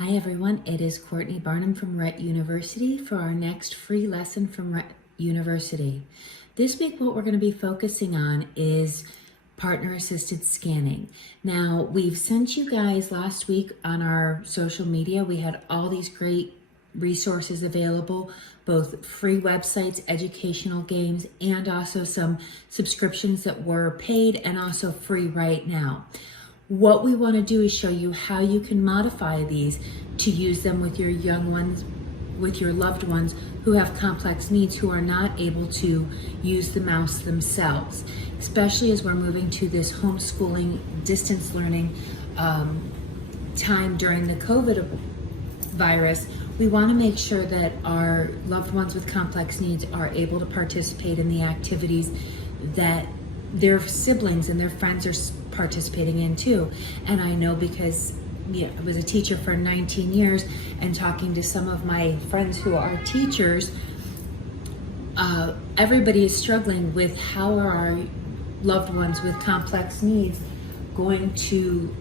Hi everyone, it is Courtney Barnum from Rett University for our next free lesson from Rett University. This week what we're going to be focusing on is partner-assisted scanning. Now, we've sent you guys last week on our social media, we had all these great resources available, both free websites, educational games, and also some subscriptions that were paid and also free right now. What we want to do is show you how you can modify these to use them with your young ones, with your loved ones who have complex needs, who are not able to use the mouse themselves, especially as we're moving to this homeschooling, distance learning time during the COVID virus. We want to make sure that our loved ones with complex needs are able to participate in the activities that their siblings and their friends are participating in too. And I know because I was a teacher for 19 years and talking to some of my friends who are teachers, everybody is struggling with how are our loved ones with complex needs going to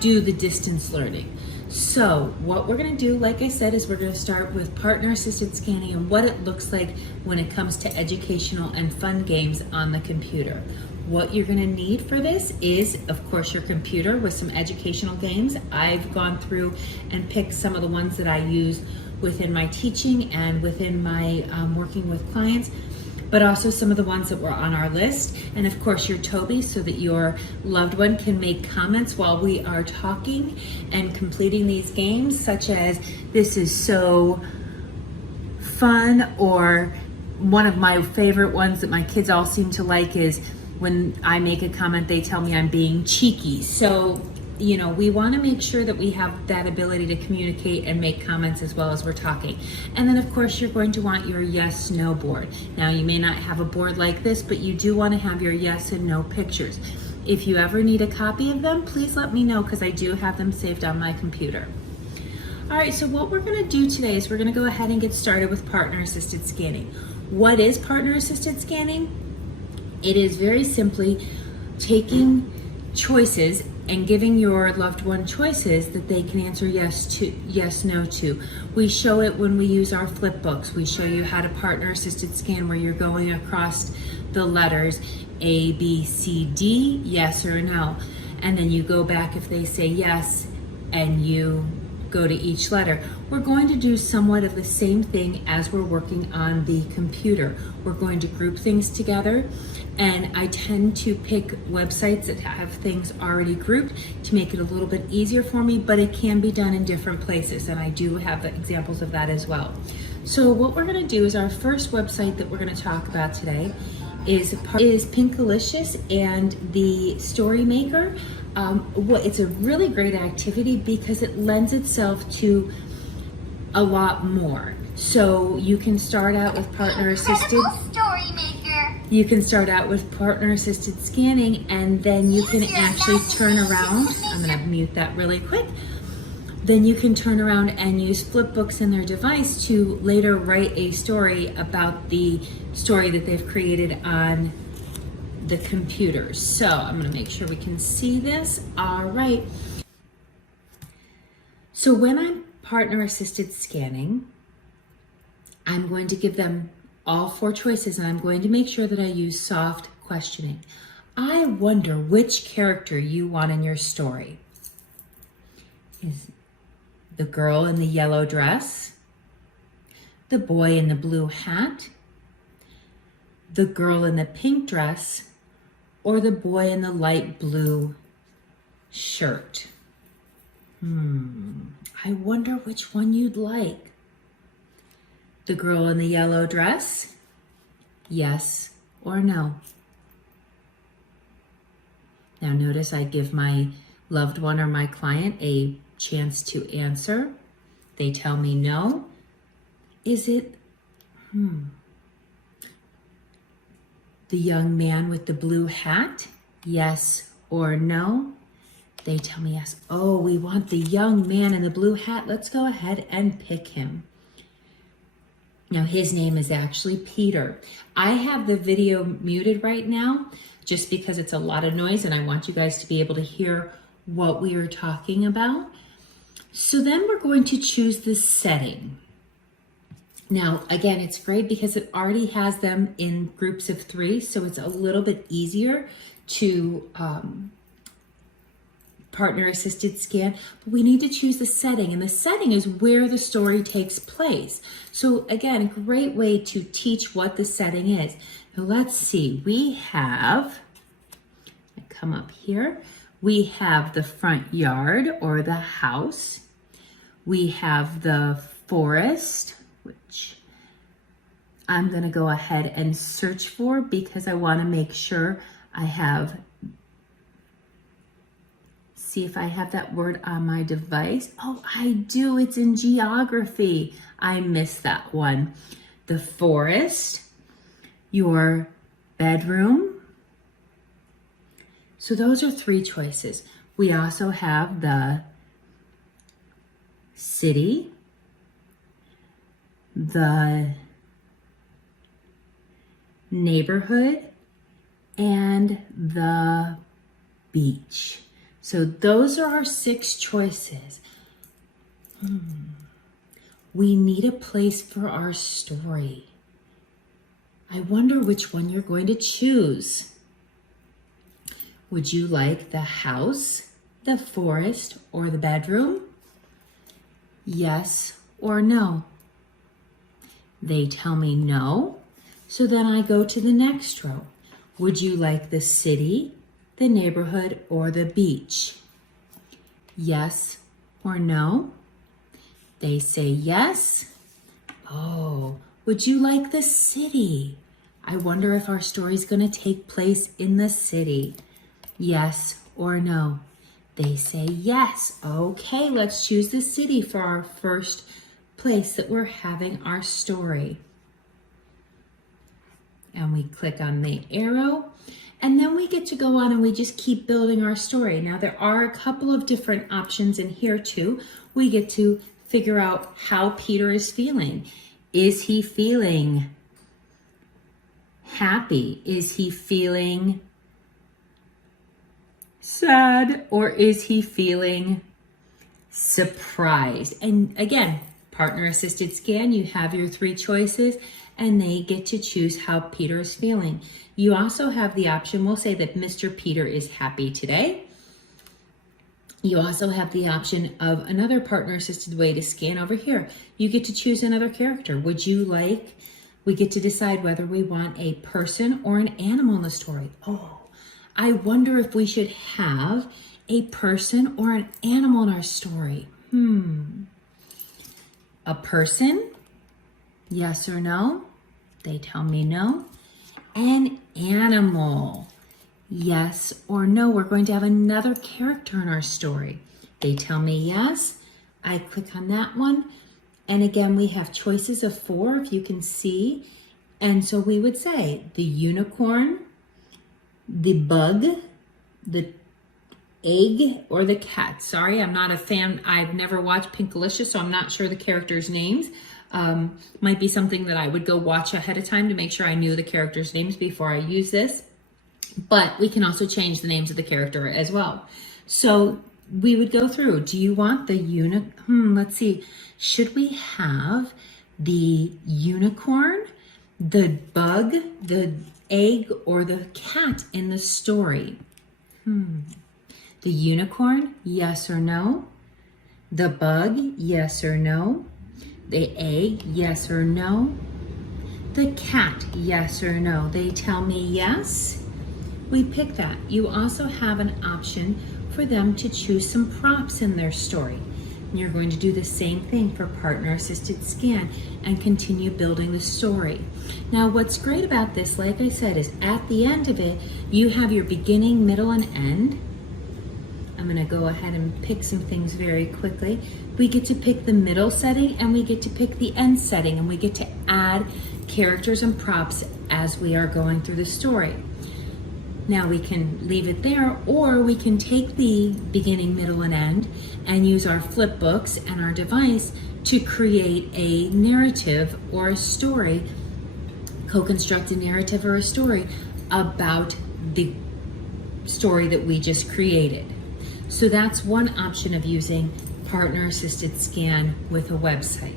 do the distance learning. So what we're going to do, like I said, is we're going to start with partner-assisted scanning and what it looks like when it comes to educational and fun games on the computer. What you're going to need for this is, of course, your computer with some educational games. I've gone through and picked some of the ones that I use within my teaching and within my working with clients, but also some of the ones that were on our list. And of course your Toby, so that your loved one can make comments while we are talking and completing these games, such as "this is so fun," or one of my favorite ones that my kids all seem to like is when I make a comment, they tell me I'm being cheeky. So, we want to make sure that we have that ability to communicate and make comments as well as we're talking. And then of course you're going to want your yes, no board. Now you may not have a board like this, but you do want to have your yes and no pictures. If you ever need a copy of them, please let me know because I do have them saved on my computer. All right, so what we're going to do today is we're going to go ahead and get started with partner-assisted scanning. What is partner-assisted scanning? It is very simply taking choices and giving your loved one choices that they can answer yes, no to. We show it when we use our flip books. We show you how to partner-assisted scan where you're going across the letters A, B, C, D, yes or no. And then you go back if they say yes and you go to each letter. We're going to do somewhat of the same thing as we're working on the computer. We're going to group things together, and I tend to pick websites that have things already grouped to make it a little bit easier for me, but it can be done in different places, and I do have examples of that as well. So what we're going to do is our first website that we're going to talk about today is Pinkalicious and the Story Maker. It's a really great activity because it lends itself to a lot more. So you can start out with partner-assisted. You can start out with partner-assisted scanning, and then you can actually turn around. I'm going to mute that really quick. Then you can turn around and use flip books in their device to later write a story about the story that they've created on the computer. So I'm going to make sure we can see this. All right. So when I'm partner-assisted scanning, I'm going to give them all 4 choices, and I'm going to make sure that I use soft questioning. I wonder which character you want in your story. Is the girl in the yellow dress, the boy in the blue hat, the girl in the pink dress, or the boy in the light blue shirt? I wonder which one you'd like. The girl in the yellow dress? Yes or no? Now notice I give my loved one or my client a chance to answer. They tell me no. Is it the young man with the blue hat? Yes or no? They tell me yes. Oh, we want the young man in the blue hat. Let's go ahead and pick him. Now his name is actually Peter. I have the video muted right now just because it's a lot of noise and I want you guys to be able to hear what we are talking about. So then we're going to choose the setting. Now, again, it's great because it already has them in groups of 3, so it's a little bit easier to partner-assisted scan. But we need to choose the setting, and the setting is where the story takes place. So again, a great way to teach what the setting is. Now let's see, we have, I come up here, we have the front yard or the house. We have the forest, which I'm gonna go ahead and search for because I wanna make sure I have, see if I have that word on my device. Oh, I do, it's in geography. I missed that one. The forest, your bedroom. So those are 3 choices. We also have the city, the neighborhood, and the beach. So those are our 6 choices. We need a place for our story. I wonder which one you're going to choose. Would you like the house, the forest, or the bedroom? Yes or no? They tell me no, so then I go to the next row. Would you like the city, the neighborhood, or the beach? Yes or no? They say yes. Oh, would you like the city? I wonder if our story is going to take place in the city. Yes or no? They say yes. Okay, let's choose the city for our first place that we're having our story. And we click on the arrow, and then we get to go on and we just keep building our story. Now there are a couple of different options in here too. We get to figure out how Peter is feeling. Is he feeling happy? Is he feeling sad? Or is he feeling surprised? And again, partner assisted scan, you have your 3 choices and they get to choose how Peter is feeling. You also have the option, we'll say that Mr. Peter is happy today. You also have the option of another partner assisted way to scan over here. You get to choose another character. Would you like, we get to decide whether we want a person or an animal in the story. Oh, I wonder if we should have a person or an animal in our story. A person? Yes or no? They tell me no. An animal. Yes or no? We're going to have another character in our story. They tell me yes. I click on that one. And again, we have choices of 4, if you can see. And so we would say the unicorn, the bug, the egg, or the cat. Sorry, I'm not a fan. I've never watched Pinkalicious, so I'm not sure the characters' names. Might be something that I would go watch ahead of time to make sure I knew the characters' names before I use this. But we can also change the names of the character as well. So we would go through. Do you want the let's see. Should we have the unicorn, the bug, the egg, or the cat in the story? The unicorn, yes or no? The bug, yes or no? The egg, yes or no? The cat, yes or no? They tell me yes. We pick that. You also have an option for them to choose some props in their story. And you're going to do the same thing for partner assisted scan and continue building the story. Now, what's great about this, like I said, is at the end of it, you have your beginning, middle, and end. I'm going to go ahead and pick some things very quickly. We get to pick the middle setting and we get to pick the end setting, and we get to add characters and props as we are going through the story. Now we can leave it there, or we can take the beginning, middle, and end and use our flip books and our device to create a narrative or a story, co-construct a narrative or a story about the story that we just created. So that's one option of using partner assisted scan with a website.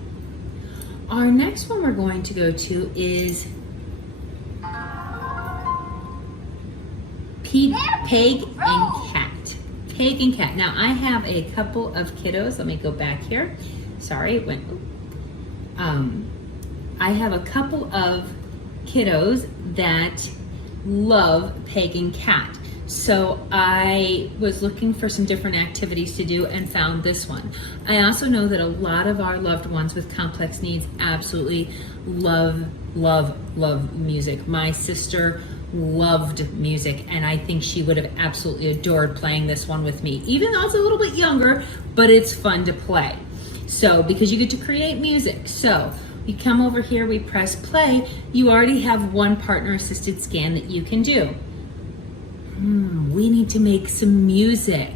Our next one we're going to go to is Peg and Cat. Peg and Cat. Now I have a couple of kiddos. Let me go back here. Sorry, it went. I have a couple of kiddos that love Peg and Cat. So I was looking for some different activities to do and found this one. I also know that a lot of our loved ones with complex needs absolutely love music. My sister loved music, and I think she would have absolutely adored playing this one with me, even though it's a little bit younger, but it's fun to play. So, because you get to create music. So, you come over here, we press play, you already have one partner assisted scan that you can do. We need to make some music.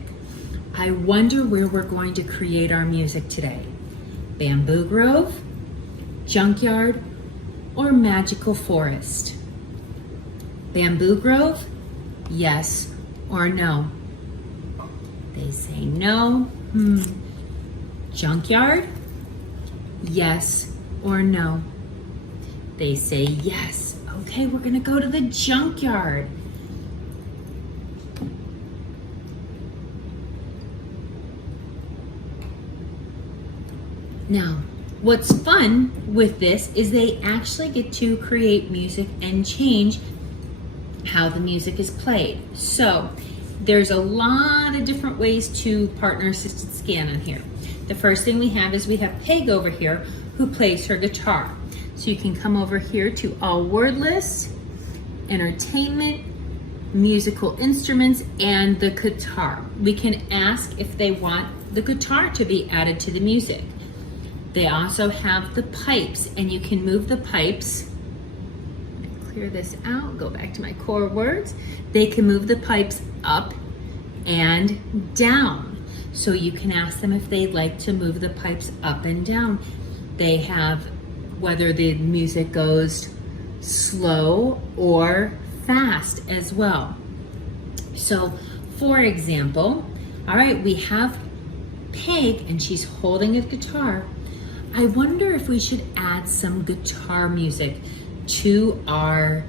I wonder where we're going to create our music today. Bamboo Grove, Junkyard, or Magical Forest? Bamboo Grove, yes or no? They say no. Junkyard, yes or no? They say yes. Okay, we're gonna go to the junkyard. Now, what's fun with this is they actually get to create music and change how the music is played. So there's a lot of different ways to partner assisted scan on here. The first thing we have is we have Peg over here who plays her guitar. So you can come over here to all wordless, entertainment, musical instruments, and the guitar. We can ask if they want the guitar to be added to the music. They also have the pipes, and you can move the pipes. Clear this out, go back to my core words. They can move the pipes up and down. So you can ask them if they'd like to move the pipes up and down. They have whether the music goes slow or fast as well. So for example, all right, we have Peg and she's holding a guitar. I wonder if we should add some guitar music to our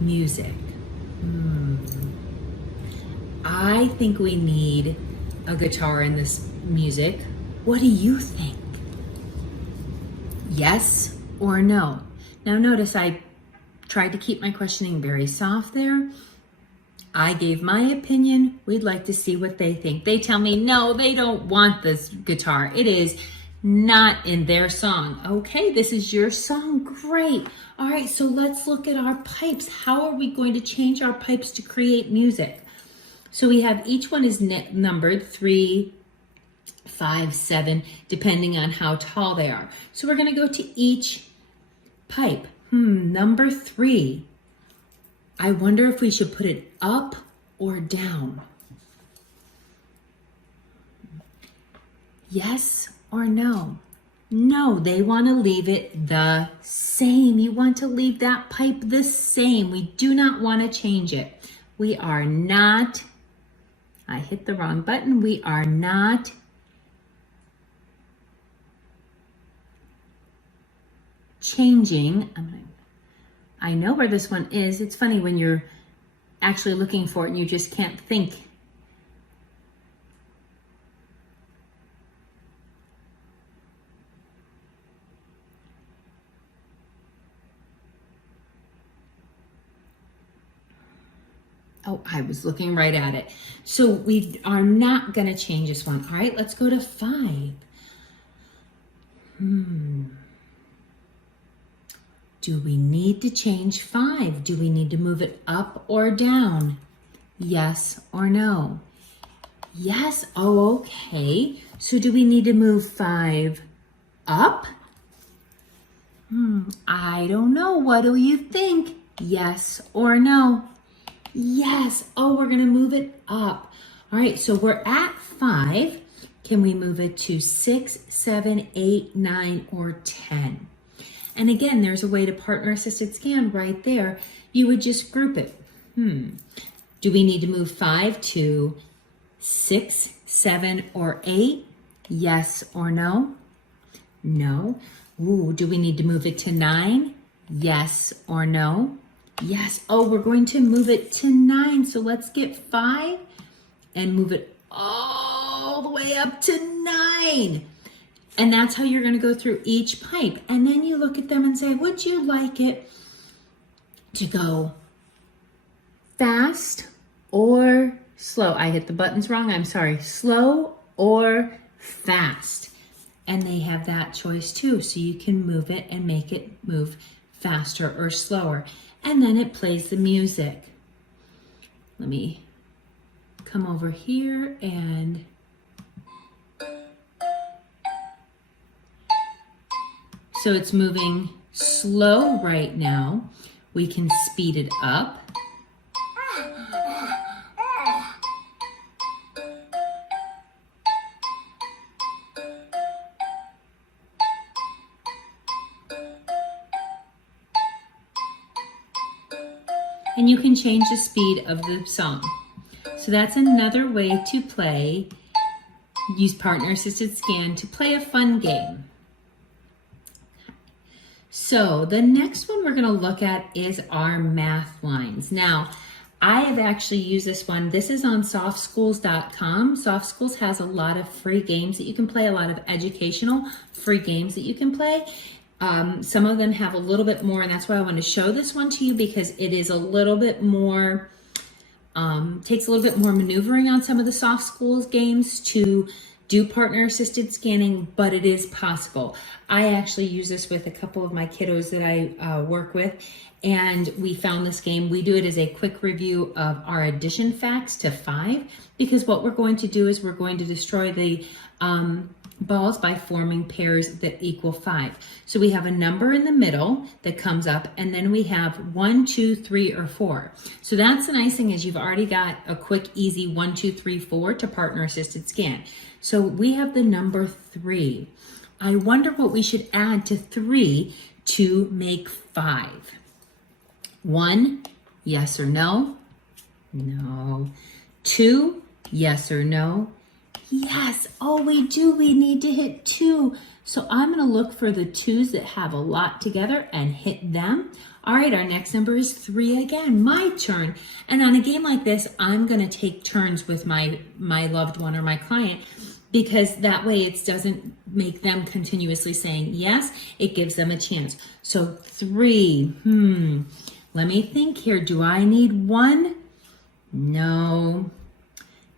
music. I think we need a guitar in this music. What do you think? Yes or no? Now notice I tried to keep my questioning very soft there. I gave my opinion. We'd like to see what they think. They tell me, no, they don't want this guitar. It is not in their song. Okay, this is your song. Great. All right, so let's look at our pipes. How are we going to change our pipes to create music? So we have each one is numbered 3, 5, 7, depending on how tall they are. So we're going to go to each pipe. Number 3. I wonder if we should put it up or down. Yes or no? No, they want to leave it the same. You want to leave that pipe the same. We do not want to change it. We are not, I hit the wrong button. We are not changing. I know where this one is. It's funny when you're actually looking for it and you just can't think. Oh, I was looking right at it. So we are not going to change this one. All right, let's go to 5. Do we need to change 5? Do we need to move it up or down? Yes or no? Yes. Oh, okay. So do we need to move 5 up? I don't know. What do you think? Yes or no? Yes. Oh, we're going to move it up. All right. So we're at 5. Can we move it to 6, 7, 8, 9, or 10? And again, there's a way to partner assisted scan right there. You would just group it. Do we need to move 5 to 6, 7, or 8? Yes or no? No. Ooh, do we need to move it to 9? Yes or no? Yes. Oh, we're going to move it to 9. So let's get 5 and move it all the way up to 9. And that's how you're going to go through each pipe. And then you look at them and say, would you like it to go fast or slow? I hit the buttons wrong. I'm sorry. Slow or fast. And they have that choice too. So you can move it and make it move faster or slower. And then it plays the music. Let me come over here and so it's moving slow right now. We can speed it up. And you can change the speed of the song. So that's another way to play, use partner assisted scan to play a fun game. So the next one we're going to look at is our math lines. Now, I have actually used this one. This is on softschools.com. SoftSchools has a lot of free games that you can play, a lot of educational free games that you can play. Some of them have a little bit more, and that's why I want to show this one to you, because it is a little bit more, takes a little bit more maneuvering on some of the Soft Schools games to do partner assisted scanning, but it is possible. I actually use this with a couple of my kiddos that I work with, and we found this game. We do it as a quick review of our addition facts to 5, because what we're going to do is we're going to destroy the balls by forming pairs that equal 5. So we have a number in the middle that comes up, and then we have 1, 2, 3, or 4. So that's the nice thing, is you've already got a quick, easy 1, 2, 3, 4 to partner assisted scan. So we have the number 3. I wonder what we should add to 3 to make 5. 1, yes or no? No. 2, yes or no? Yes. Oh, we do. We need to hit 2. So I'm going to look for the 2s that have a lot together and hit them. All right, our next number is 3 again. My turn. And on a game like this, I'm going to take turns with my loved one or my client, because that way it doesn't make them continuously saying yes. It gives them a chance. So 3. Let me think here. Do I need 1? No.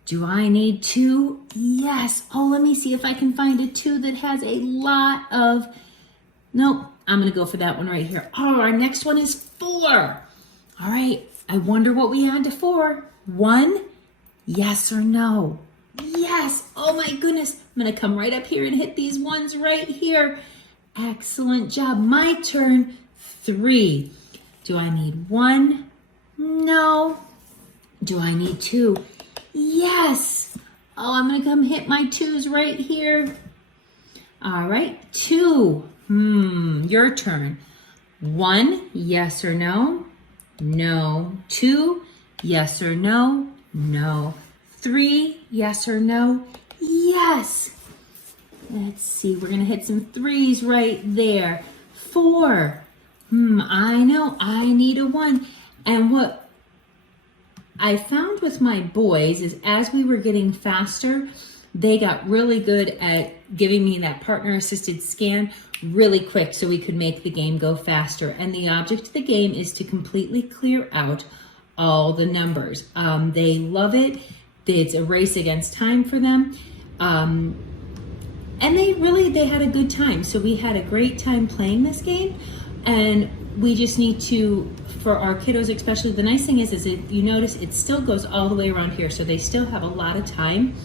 Do I need 2? Yes. Oh, let me see if I can find a 2 that has a lot of, nope, I'm going to go for that one right here. Oh, our next one is 4. All right. I wonder what we add to 4. 1, yes or no? Yes. Oh my goodness. I'm going to come right up here and hit these ones right here. Excellent job. My turn. 3. Do I need 1? No. Do I need 2? Yes. Oh, I'm going to come hit my 2s right here. All right. 2. Your turn. 1, yes or no? No. 2, yes or no? No. 3, yes or no? Yes. Let's see. We're going to hit some 3s right there. 4. I know. I need a 1. And what I found with my boys is, as we were getting faster, they got really good at giving me that partner assisted scan really quick so we could make the game go faster. And the object of the game is to completely clear out all the numbers. They love it. It's a race against time for them. And they had a good time. So we had a great time playing this game. And we just need to, for our kiddos especially, the nice thing is if you notice, it still goes all the way around here. So they still have a lot of time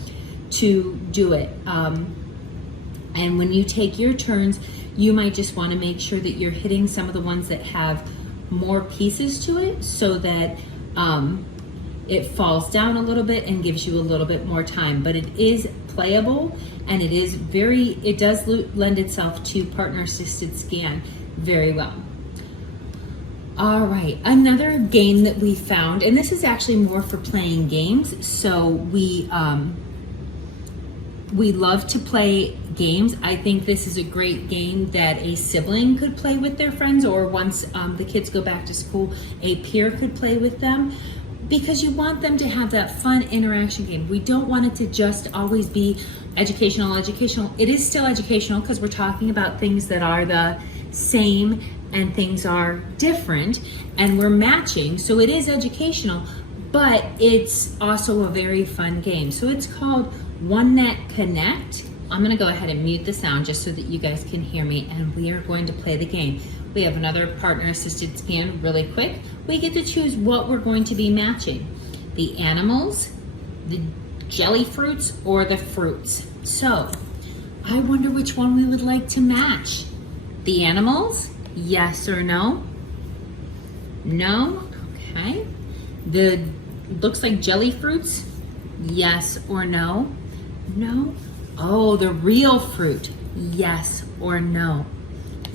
to do it. And when you take your turns, you might just want to make sure that you're hitting some of the ones that have more pieces to it, so that it falls down a little bit and gives you a little bit more time. But it is playable, and it does lend itself to partner assisted scan very well. All right, another game that we found, and this is actually more for playing games. So we love to play games. I think this is a great game that a sibling could play with their friends, or once the kids go back to school, a peer could play with them, because you want them to have that fun interaction game. We don't want it to just always be educational. It is still educational because we're talking about things that are the same and things are different, and we're matching. So it is educational, but it's also a very fun game. So it's called One Net Connect. I'm gonna go ahead and mute the sound just so that you guys can hear me, and we are going to play the game. We have another partner assisted scan really quick. We get to choose what we're going to be matching: the animals, the jelly fruits, or the fruits. So I wonder which one we would like to match. The animals, yes or no? No, okay. The looks like jelly fruits, yes or no? No. Oh, the real fruit, yes or no?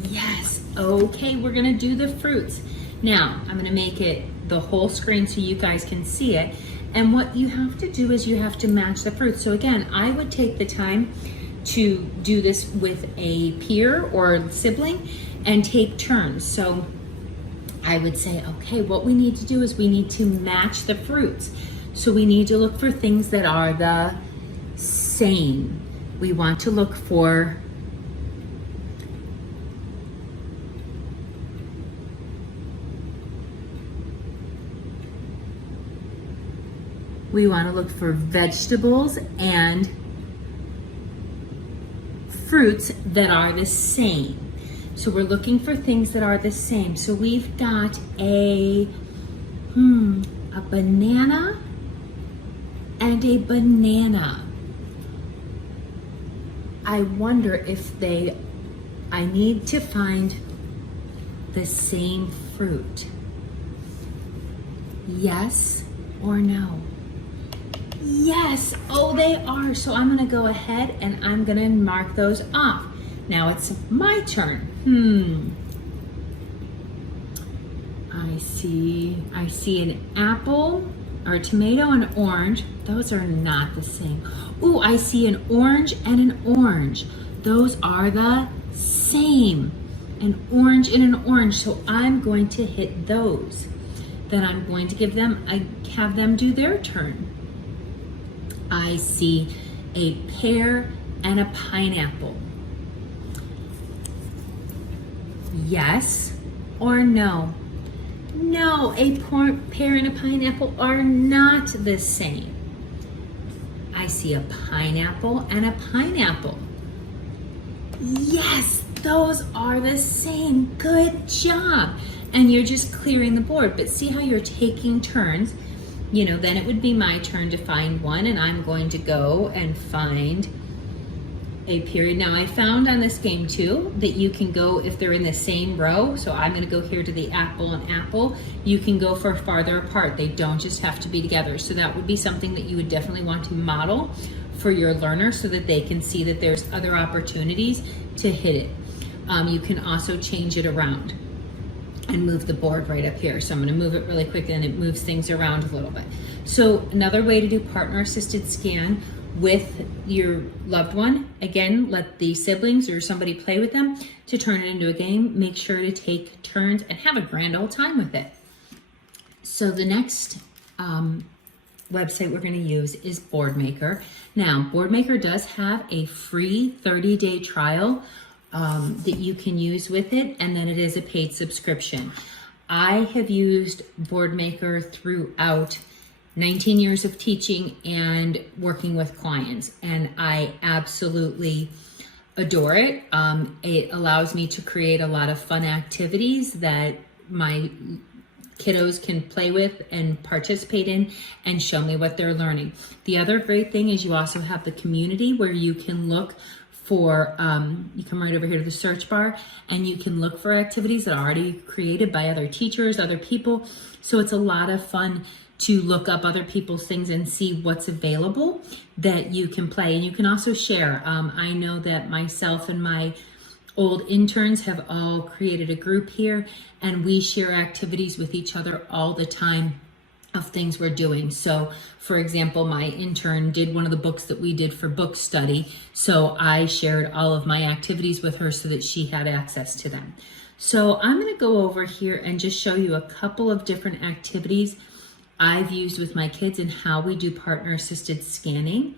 Yes. Okay, we're gonna do the fruits. Now, I'm gonna make it the whole screen so you guys can see it. And what you have to do is you have to match the fruits. So again, I would take the time to do this with a peer or sibling and take turns. So I would say, okay, what we need to do is we need to match the fruits. So we need to look for things that are the same. We want to look for vegetables and fruits that are the same. So we're looking for things that are the same. So we've got a banana and a banana. I wonder if I need to find the same fruit. Yes or no? Yes, oh, they are. So I'm gonna go ahead and I'm gonna mark those off. Now it's my turn. I see an apple or a tomato and an orange. Those are not the same. Ooh, I see an orange and an orange. Those are the same. An orange and an orange. So I'm going to hit those. Then I'm going to have them do their turn. I see a pear and a pineapple. Yes or no? No, a pear and a pineapple are not the same. I see a pineapple and a pineapple. Yes, those are the same. Good job. And you're just clearing the board, but see how you're taking turns? You know, then it would be my turn to find one, and I'm going to go and find a period. Now I found on this game too that you can go if they're in the same row. So I'm going to go here to the apple and apple. You can go for farther apart. They don't just have to be together. So that would be something that you would definitely want to model for your learners so that they can see that there's other opportunities to hit it. You can also change it around and move the board right up here. So I'm going to move it really quick, and it moves things around a little bit. So another way to do partner assisted scan with your loved one, again, let the siblings or somebody play with them to turn it into a game. Make sure to take turns and have a grand old time with it. So the next website we're going to use is Boardmaker. Now, Boardmaker does have a free 30-day trial that you can use with it, and then it is a paid subscription. I have used Boardmaker throughout 19 years of teaching and working with clients, and I absolutely adore it. It allows me to create a lot of fun activities that my kiddos can play with and participate in and show me what they're learning. The other great thing is you also have the community where you can look for, you come right over here to the search bar and you can look for activities that are already created by other teachers, other people. So it's a lot of fun to look up other people's things and see what's available that you can play. And you can also share. I know that myself and my old interns have all created a group here, and we share activities with each other all the time of things we're doing. So for example, my intern did one of the books that we did for book study. So I shared all of my activities with her so that she had access to them. So I'm going to go over here and just show you a couple of different activities I've used with my kids and how we do partner assisted scanning.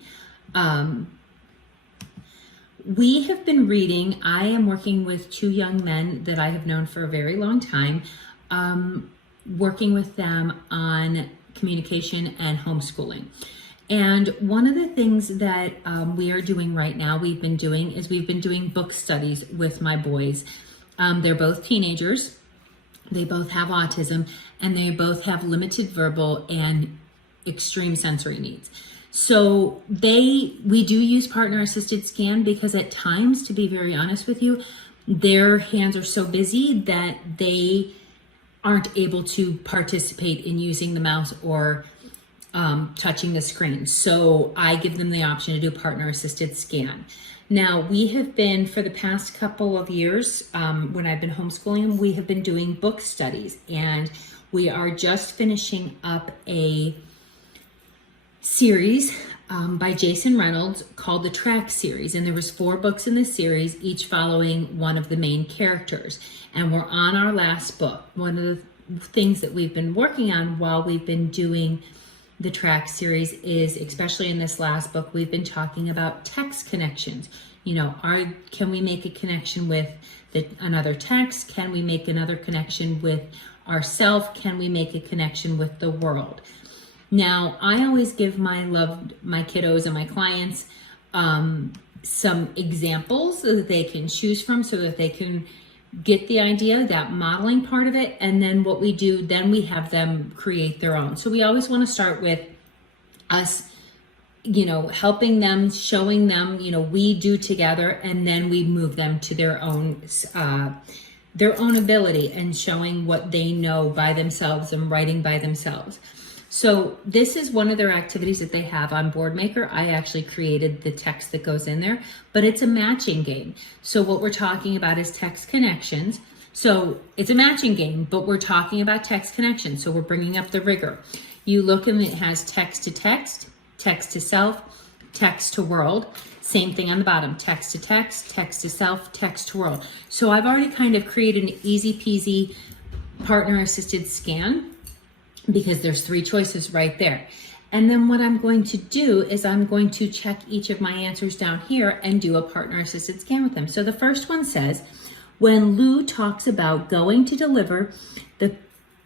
We have been reading, I am working with two young men that I have known for a very long time, working with them on communication and homeschooling. And one of the things that we are doing right now, we've been doing book studies with my boys. They're both teenagers. They both have autism, and they both have limited verbal and extreme sensory needs. So we do use partner assisted scan because at times, to be very honest with you, their hands are so busy that they aren't able to participate in using the mouse or touching the screen. So I give them the option to do partner assisted scan. Now, we have been, for the past couple of years, when I've been homeschooling, we have been doing book studies, and we are just finishing up a series by Jason Reynolds called the Track series. And there was 4 books in the series, each following one of the main characters. And we're on our last book. One of the things that we've been working on while we've been doing the Track series is, especially in this last book, we've been talking about text connections. You know, can we make a connection with another text? Can we make another connection with ourself? Can we make a connection with the world? Now, I always give my kiddos and my clients some examples so that they can choose from, so that they can get the idea, that modeling part of it. And then what we do, then we have them create their own. So we always want to start with us, you know, helping them, showing them, you know, we do together, and then we move them to their own ability and showing what they know by themselves and writing by themselves. So this is one of their activities that they have on Boardmaker. I actually created the text that goes in there, but it's a matching game. So what we're talking about is text connections. So it's a matching game, but we're talking about text connections. So we're bringing up the rigor. You look and it has text to text, text to self, text to world. Same thing on the bottom, text to text, text to self, text to world. So I've already kind of created an easy peasy partner assisted scan, because there's 3 choices right there. And then what I'm going to do is I'm going to check each of my answers down here and do a partner assisted scan with them. So the first one says, when Lou talks about going to deliver the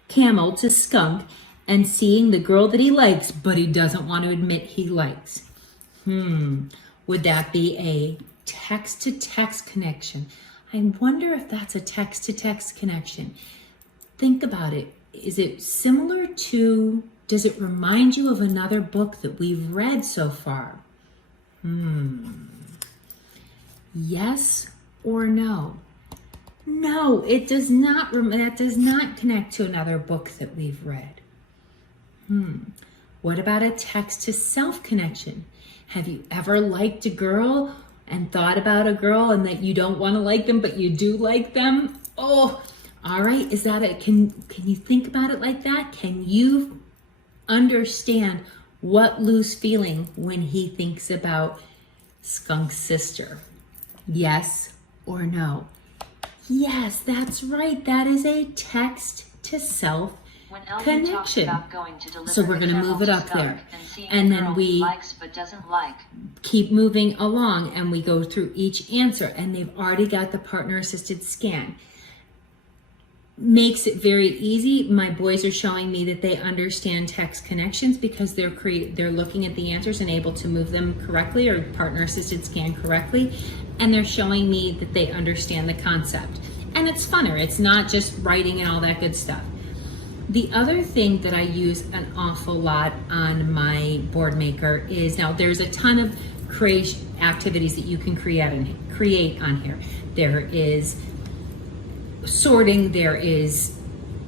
camel to Skunk and seeing the girl that he likes, but he doesn't want to admit he likes. Would that be a text-to-text connection? I wonder if that's a text-to-text connection. Think about it. Is it similar to, does it remind you of another book that we've read so far? Yes or no? No, it does not. That does not connect to another book that we've read. What about a text to self connection? Have you ever liked a girl and thought about a girl and that you don't want to like them, but you do like them? Oh, all right. Is that it? Can you think about it like that? Can you understand what Lou's feeling when he thinks about Skunk's sister? Yes or no? Yes, that's right. That is a text to self connection. So we're going to move it up there. And then we keep moving along and we go through each answer, and they've already got the partner assisted scan. Makes it very easy. My boys are showing me that they understand text connections because they're looking at the answers and able to move them correctly, or partner assisted scan correctly, and they're showing me that they understand the concept. And it's funner. It's not just writing and all that good stuff. The other thing that I use an awful lot on my Boardmaker is, now there's a ton of activities that you can create on here. There is sorting, there is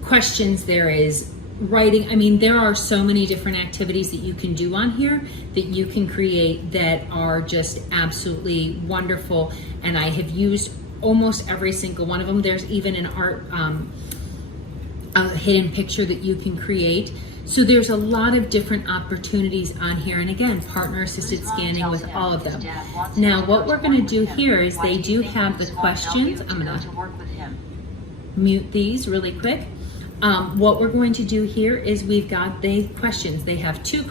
questions, there is writing. I mean, there are so many different activities that you can do on here that you can create that are just absolutely wonderful. And I have used almost every single one of them. There's even an art, a hidden picture that you can create. So there's a lot of different opportunities on here. And again, partner assisted scanning with all of them. Now, what we're going to do here is they do have the questions. I'm going to mute these really quick. What we're going to do here is we've got the questions. They have two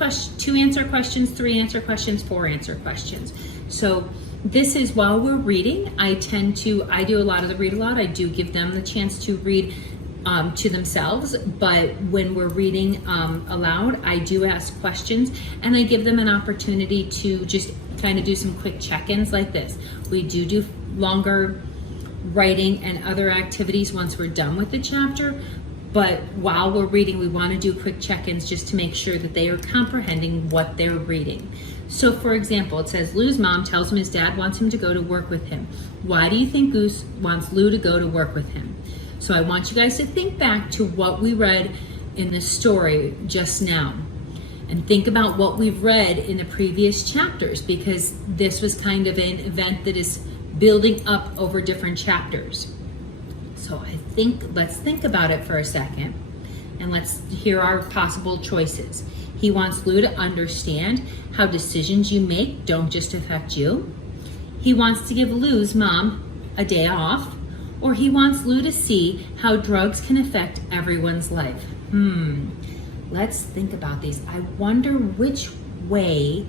answer questions, 3 answer questions, 4 answer questions. So this is while we're reading, I do a lot of the read aloud. I do give them the chance to read to themselves, but when we're reading aloud, I do ask questions and I give them an opportunity to just kind of do some quick check-ins like this. We do longer writing and other activities once we're done with the chapter, but while we're reading, we want to do quick check-ins just to make sure that they are comprehending what they're reading. So for example, it says, Lou's mom tells him his dad wants him to go to work with him. Why do you think Goose wants Lou to go to work with him? So I want you guys to think back to what we read in the story just now. And think about what we've read in the previous chapters, because this was kind of an event that is building up over different chapters. So let's think about it for a second, and let's hear our possible choices. He wants Lou to understand how decisions you make don't just affect you. He wants to give Lou's mom a day off, or he wants Lou to see how drugs can affect everyone's life. Let's think about these. I wonder why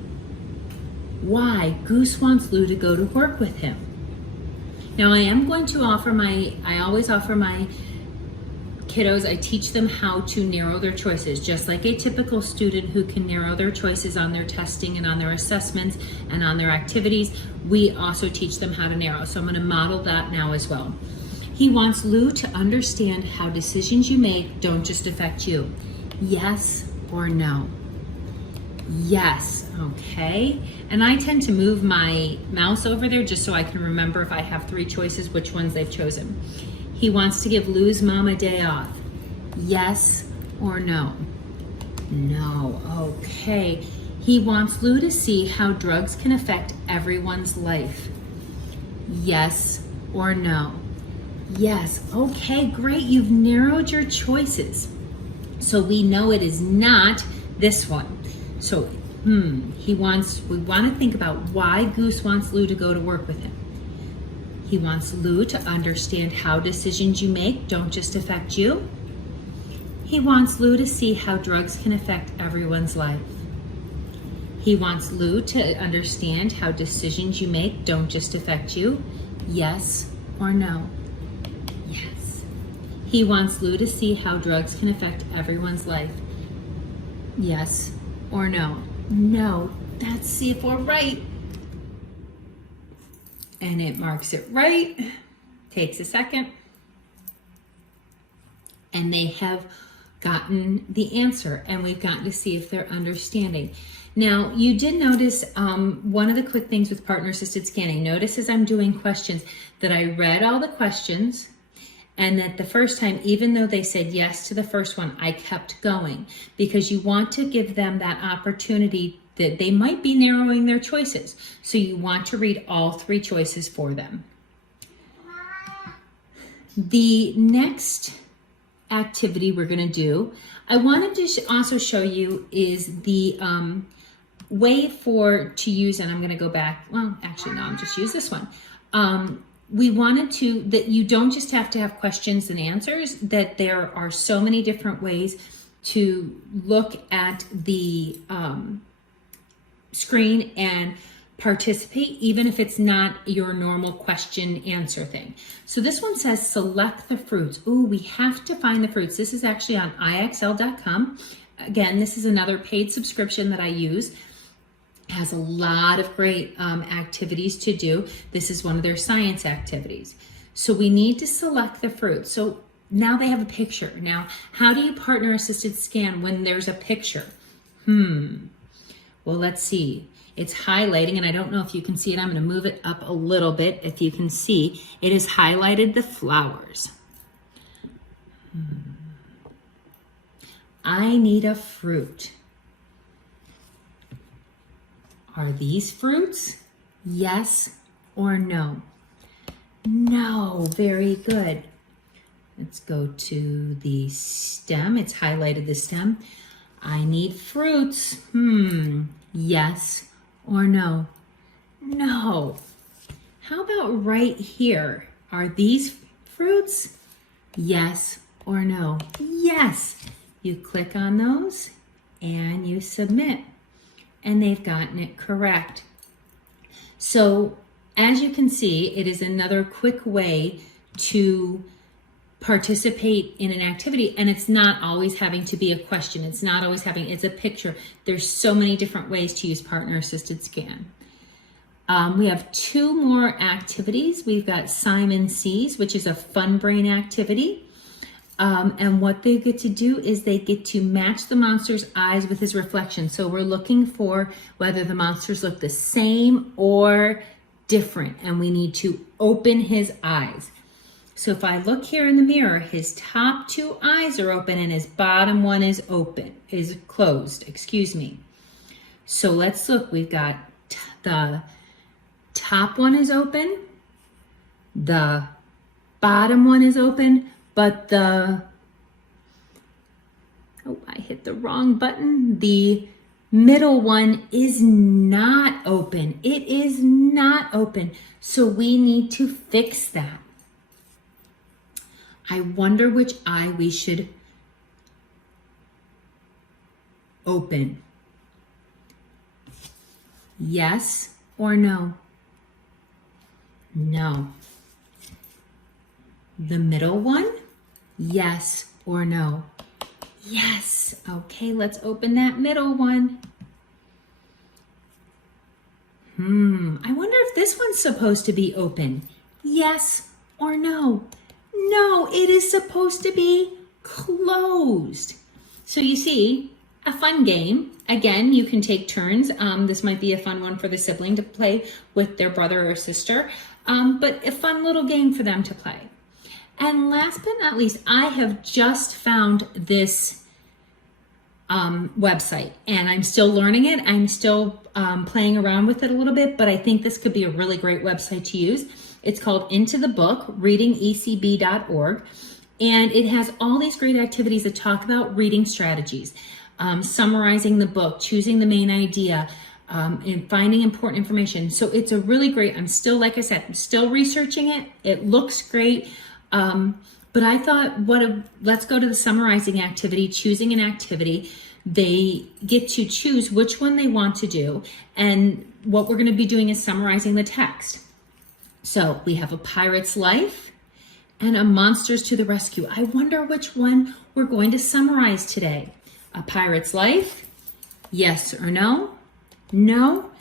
Goose wants Lou to go to work with him. Now I am going to I always offer my kiddos, I teach them how to narrow their choices, just like a typical student who can narrow their choices on their testing and on their assessments and on their activities. We also teach them how to narrow. So I'm going to model that now as well. He wants Lou to understand how decisions you make don't just affect you. Yes or no? Yes, okay. And I tend to move my mouse over there just so I can remember if I have 3 choices, which ones they've chosen. He wants to give Lou's mom a day off. Yes or no? No, okay. He wants Lou to see how drugs can affect everyone's life. Yes or no? Yes, okay, great. You've narrowed your choices. So we know it is not this one. So we want to think about why Goose wants Lou to go to work with him. He wants Lou to understand how decisions you make don't just affect you. He wants Lou to see how drugs can affect everyone's life. He wants Lou to understand how decisions you make don't just affect you. Yes or no? Yes. He wants Lou to see how drugs can affect everyone's life. Yes or no? No. Let's see if we're right. And it marks it right. Takes a second. And they have gotten the answer, and we've gotten to see if they're understanding. Now, you did notice one of the quick things with partner assisted scanning. Notice as I'm doing questions that I read all the questions, and that the first time, even though they said yes to the first one, I kept going, because you want to give them that opportunity that they might be narrowing their choices. So you want to read all 3 choices for them. The next activity we're going to do, I wanted to also show you, is the way to use, and I'm going to go back. Well, actually, no, I'm just use this one. We wanted that you don't just have to have questions and answers, that there are so many different ways to look at the screen and participate, even if it's not your normal question answer thing. So this one says select the fruits. Ooh, we have to find the fruits. This is actually on IXL.com. Again, this is another paid subscription that I use. It has a lot of great activities to do. This is one of their science activities. So we need to select the fruits. So now they have a picture. Now, how do you partner assisted scan when there's a picture? Well, let's see. It's highlighting, and I don't know if you can see it. I'm going to move it up a little bit. If you can see, it has highlighted the flowers. I need a fruit. Are these fruits? Yes or no? No, very good. Let's go to the stem. It's highlighted the stem. I need fruits. Yes or no? No. How about right here? Are these fruits? Yes or no? Yes. You click on those and you submit. And they've gotten it correct. So as you can see, it is another quick way to participate in an activity, and it's not always having to be a question. It's not always having, it's a picture. There's so many different ways to use partner assisted scan. We have 2 more activities. We've got Simon Sees, which is a fun brain activity. And what they get to do is they get to match the monster's eyes with his reflection. So we're looking for whether the monsters look the same or different, and we need to open his eyes. So if I look here in the mirror, his top 2 eyes are open and his bottom one is closed, excuse me. So let's look, we've got the top one is open, the bottom one is open, but I hit the wrong button. The middle one is not open. It is not open. So we need to fix that. I wonder which eye we should open. Yes or no? No. The middle one? Yes or no? Yes. Okay, let's open that middle one. I wonder if this one's supposed to be open. Yes or no? No, it is supposed to be closed. So you see, a fun game. Again, you can take turns. This might be a fun one for the sibling to play with their brother or sister, but a fun little game for them to play. And last but not least, I have just found this website, and I'm still learning it. I'm still playing around with it a little bit, but I think this could be a really great website to use. It's called Into the Book, readingecb.org, and it has all these great activities that talk about reading strategies, summarizing the book, choosing the main idea, and finding important information. So it's a really great, I'm still, like I said, I'm still researching it. It looks great. But I thought, let's go to the summarizing activity, choosing an activity. They get to choose which one they want to do. And what we're going to be doing is summarizing the text. So we have a pirate's life and a monsters to the rescue. I wonder which one we're going to summarize today. A pirate's life, yes or no? No.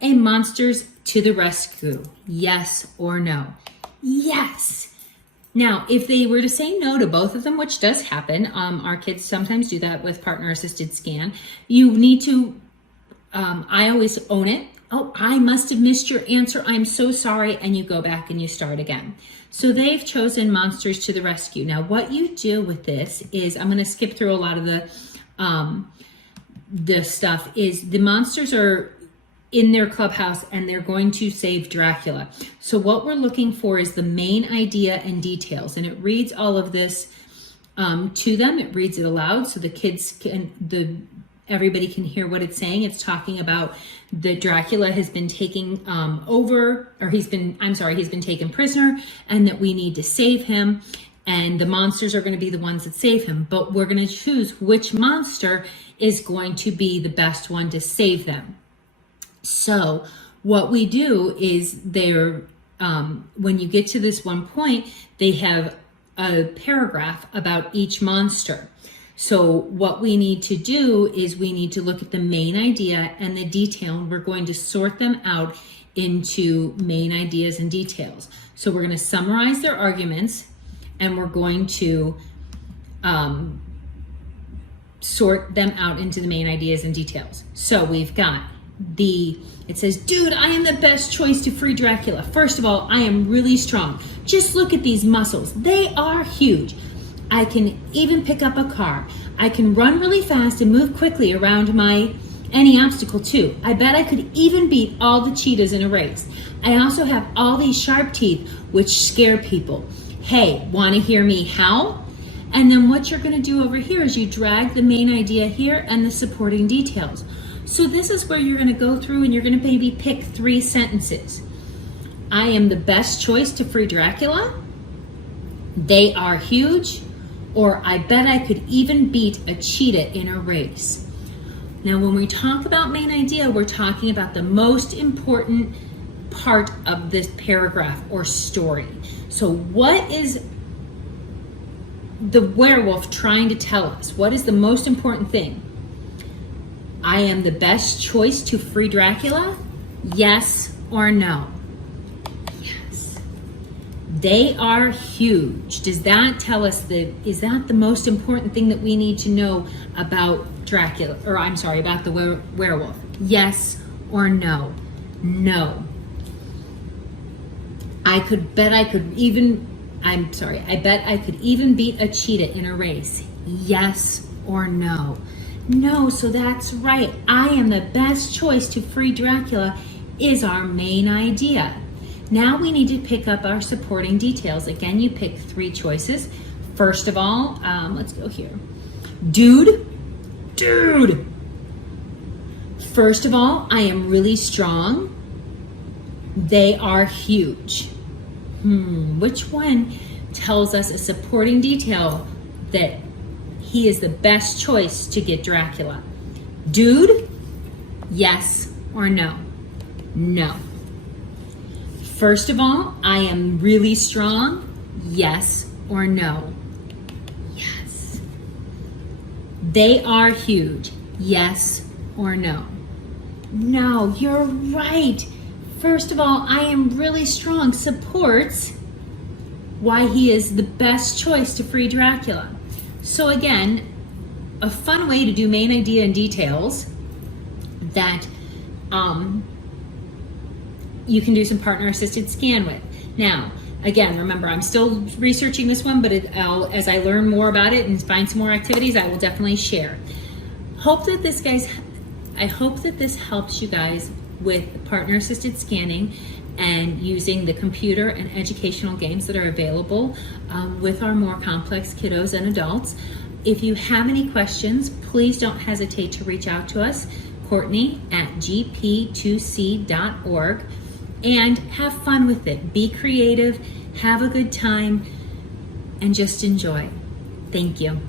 A monsters to the rescue, yes or no? Yes. Now, if they were to say no to both of them, which does happen, our kids sometimes do that with partner assisted scan, you need to, I always own it. Oh, I must have missed your answer. I'm so sorry. And you go back and you start again. So they've chosen monsters to the rescue. Now, what you do with this is, I'm going to skip through a lot of the stuff, is the monsters are in their clubhouse and they're going to save Dracula. So what we're looking for is the main idea and details. And it reads all of this to them. It reads it aloud so the kids can, everybody can hear what it's saying. It's talking about that Dracula has been taken he's been taken prisoner, and that we need to save him. And the monsters are going to be the ones that save him. But we're going to choose which monster is going to be the best one to save them. So what we do is when you get to this one point, they have a paragraph about each monster. So what we need to do is we need to look at the main idea and the detail, and we're going to sort them out into main ideas and details. So we're going to summarize their arguments, and we're going to sort them out into the main ideas and details. So we've got it says, dude, I am the best choice to free Dracula. First of all, I am really strong. Just look at these muscles. They are huge. I can even pick up a car. I can run really fast and move quickly around my any obstacle too. I bet I could even beat all the cheetahs in a race. I also have all these sharp teeth which scare people. Hey, want to hear me how? And then what you're going to do over here is you drag the main idea here and the supporting details. So this is where you're going to go through and you're going to maybe pick 3 sentences. I am the best choice to free Dracula. They are huge. Or I bet I could even beat a cheetah in a race. Now, when we talk about main idea, we're talking about the most important part of this paragraph or story. So what is the werewolf trying to tell us? What is the most important thing? I am the best choice to free Dracula? Yes or no? Yes. They are huge. Does that tell us is that the most important thing that we need to know about Dracula, or I'm sorry, about the werewolf? Yes or no? No. I bet I could even beat a cheetah in a race. Yes or no? No, so that's right. I am the best choice to free Dracula is our main idea. Now we need to pick up our supporting details. Again, you pick 3 choices. First of all, let's go here. Dude. First of all, I am really strong. They are huge. Which one tells us a supporting detail that he is the best choice to get Dracula? Dude? Yes or no? No. First of all, I am really strong. Yes or no? Yes. They are huge. Yes or no? No, you're right. First of all, I am really strong supports why he is the best choice to free Dracula. So again, a fun way to do main idea and details that you can do some partner assisted scan with. Now, again, remember, I'm still researching this one, but as I learn more about it and find some more activities, I will definitely share. I hope that this helps you guys with partner assisted scanning and using the computer and educational games that are available with our more complex kiddos and adults. If you have any questions, please don't hesitate to reach out to us, Courtney at gp2c.org, and have fun with it. Be creative, have a good time, and just enjoy. Thank you.